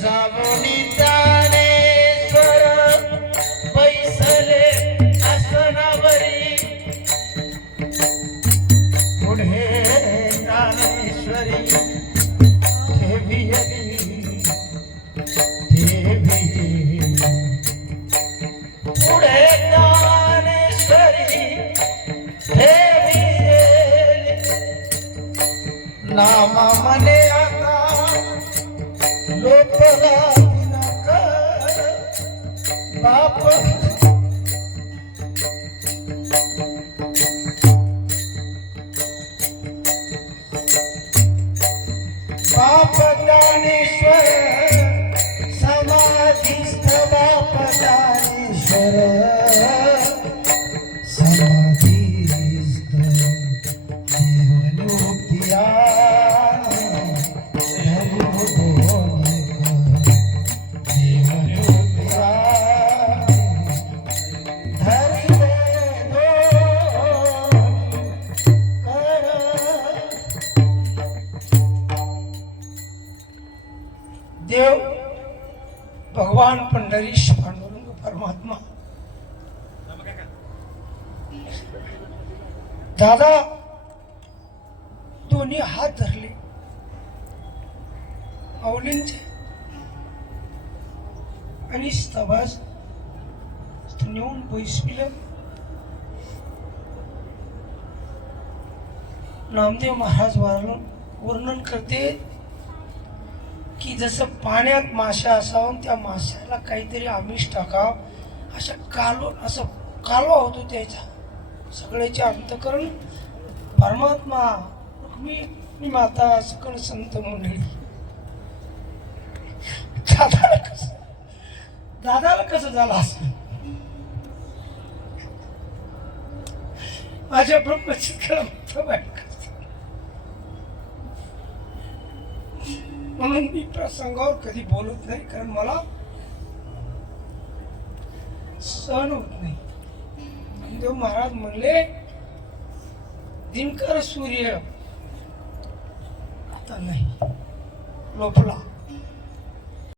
ज्ञानेश्वर बैसले आसनावरी पुढे ज्ञानेश्वरी ठेवी पुढे ज्ञानेश्वरी ठेवी नामा मने आता लोकला बाप ज्ञानेश्वर समाधीस्थ बाप ज्ञानेश्वर समाधीस्थ देवलोकिया देव भगवान पंढरीश पांडुरंग परमात्मा दादा दोन्ही हात धरले माऊलींचे आणि स्तवास नेऊन बैसविलं. नामदेव महाराज वर्णन करते की जसं पाण्यात माशा असावं त्या माशाला काहीतरी आमिष टाकाव अशा कालवा होतो त्याचा. सगळ्याचे अंतकरण परमात्मा रुक्मिणी माता सकळ संत मंडळी. दादाला कसं झालं असं माझ्या ब्रह्मचित्र म्हणून मी प्रसंगावर कधी बोलत नाही कारण मला सहन होत नाही. नामदेव महाराज म्हणले दिनकर सूर्य आता नाही लोपला.